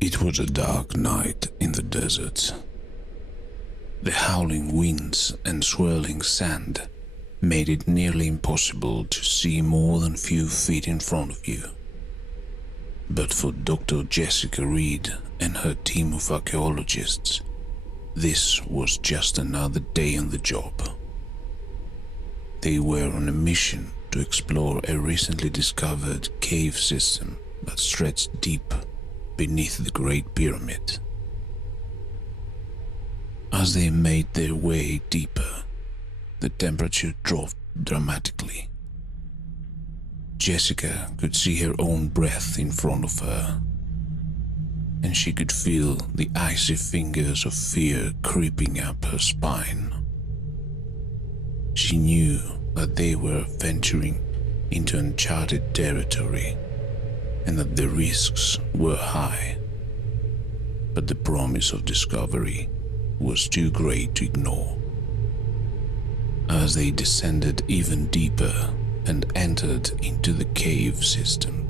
It was a dark night in the desert. The howling winds and swirling sand made it nearly impossible to see more than a few feet in front of you. But for Dr. Jessica Reed and her team of archaeologists, this was just another day on the job. They were on a mission to explore a recently discovered cave system that stretched deep beneath the Great Pyramid. As they made their way deeper, the temperature dropped dramatically. Jessica could see her own breath in front of her, and she could feel the icy fingers of fear creeping up her spine. She knew that they were venturing into uncharted territory and that the risks were high, but the promise of discovery was too great to ignore. As they descended even deeper and entered into the cave system,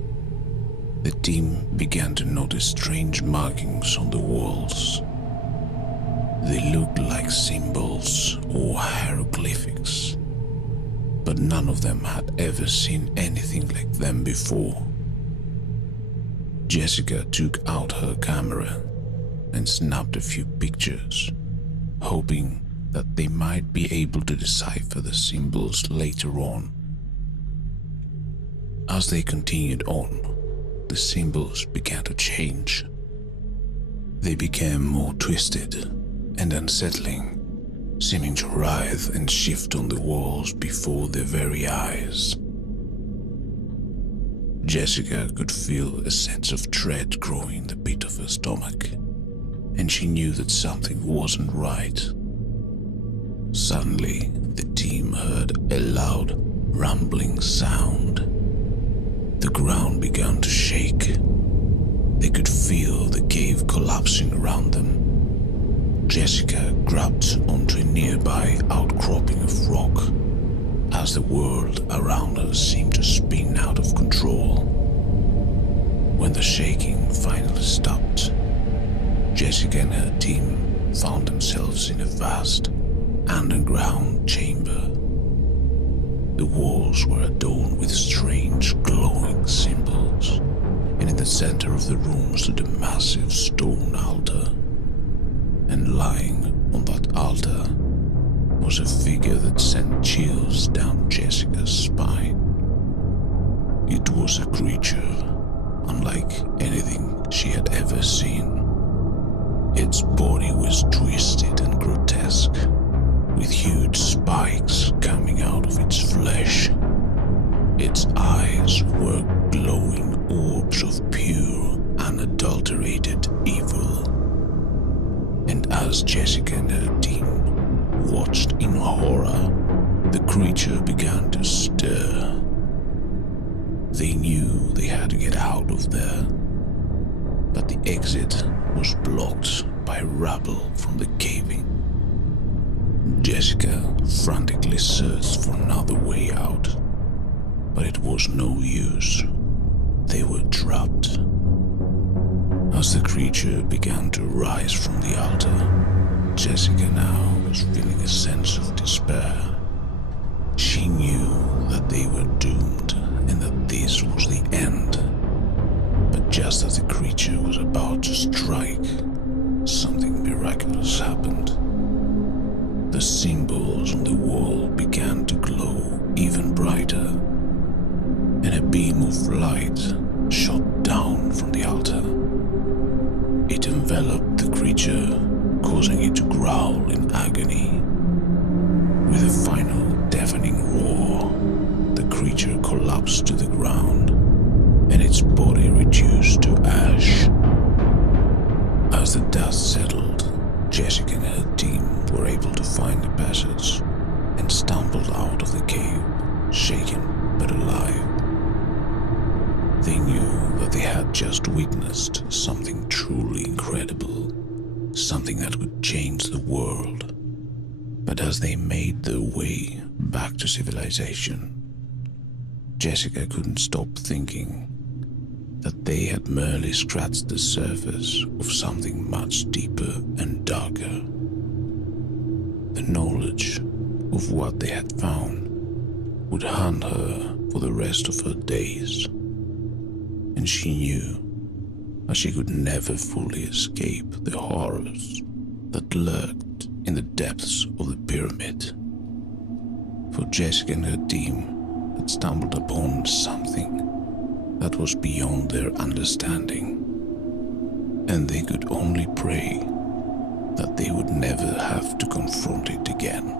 the team began to notice strange markings on the walls. They looked like symbols or hieroglyphics, but none of them had ever seen anything like them before. Jessica took out her camera and snapped a few pictures, hoping that they might be able to decipher the symbols later on. As they continued on, the symbols began to change. They became more twisted and unsettling, seeming to writhe and shift on the walls before their very eyes. Jessica could feel a sense of dread growing in the pit of her stomach, and she knew that something wasn't right. Suddenly, the team heard a loud, rumbling sound. The ground began to shake. They could feel the cave collapsing around them. Jessica grabbed onto a nearby outcropping of rock as the world around her seemed to spin out of control. When the shaking finally stopped, Jessica and her team found themselves in a vast underground chamber. The walls were adorned with strange glowing symbols, and in the center of the room stood a massive stone altar. And lying on that altar was a figure that sent chills down Jessica's spine. It was a creature unlike anything she had ever seen. Its body was twisted and grotesque, with huge spikes coming out of its flesh. Its eyes were glowing orbs of pure, unadulterated evil. And as Jessica and her team watched in horror, the creature began to stir. They knew they had to get out of there, but the exit was blocked by rubble from the caving. Jessica frantically searched for another way out, but it was no use. They were trapped. As the creature began to rise from the altar, Jessica now was feeling a sense of despair. She knew that they were doomed and that this was the end. But just as the creature was about to strike, something miraculous happened. The symbols on the wall began to glow even brighter, and a beam of light shot down from the altar. It enveloped the creature, causing it to growl in agony. With a final deafening roar, the creature collapsed to the ground, and its body reduced to ash. As the dust settled, Jessica and her team were able to find a passage and stumbled out of the cave, shaken but alive. They knew that they had just witnessed something truly incredible, something that would change the world. But as they made their way back to civilization, Jessica couldn't stop thinking. that they had merely scratched the surface of something much deeper and darker. The knowledge of what they had found would haunt her for the rest of her days, and she knew that she could never fully escape the horrors that lurked in the depths of the pyramid. For Jessica and her team had stumbled upon something that was beyond their understanding, and they could only pray that they would never have to confront it again.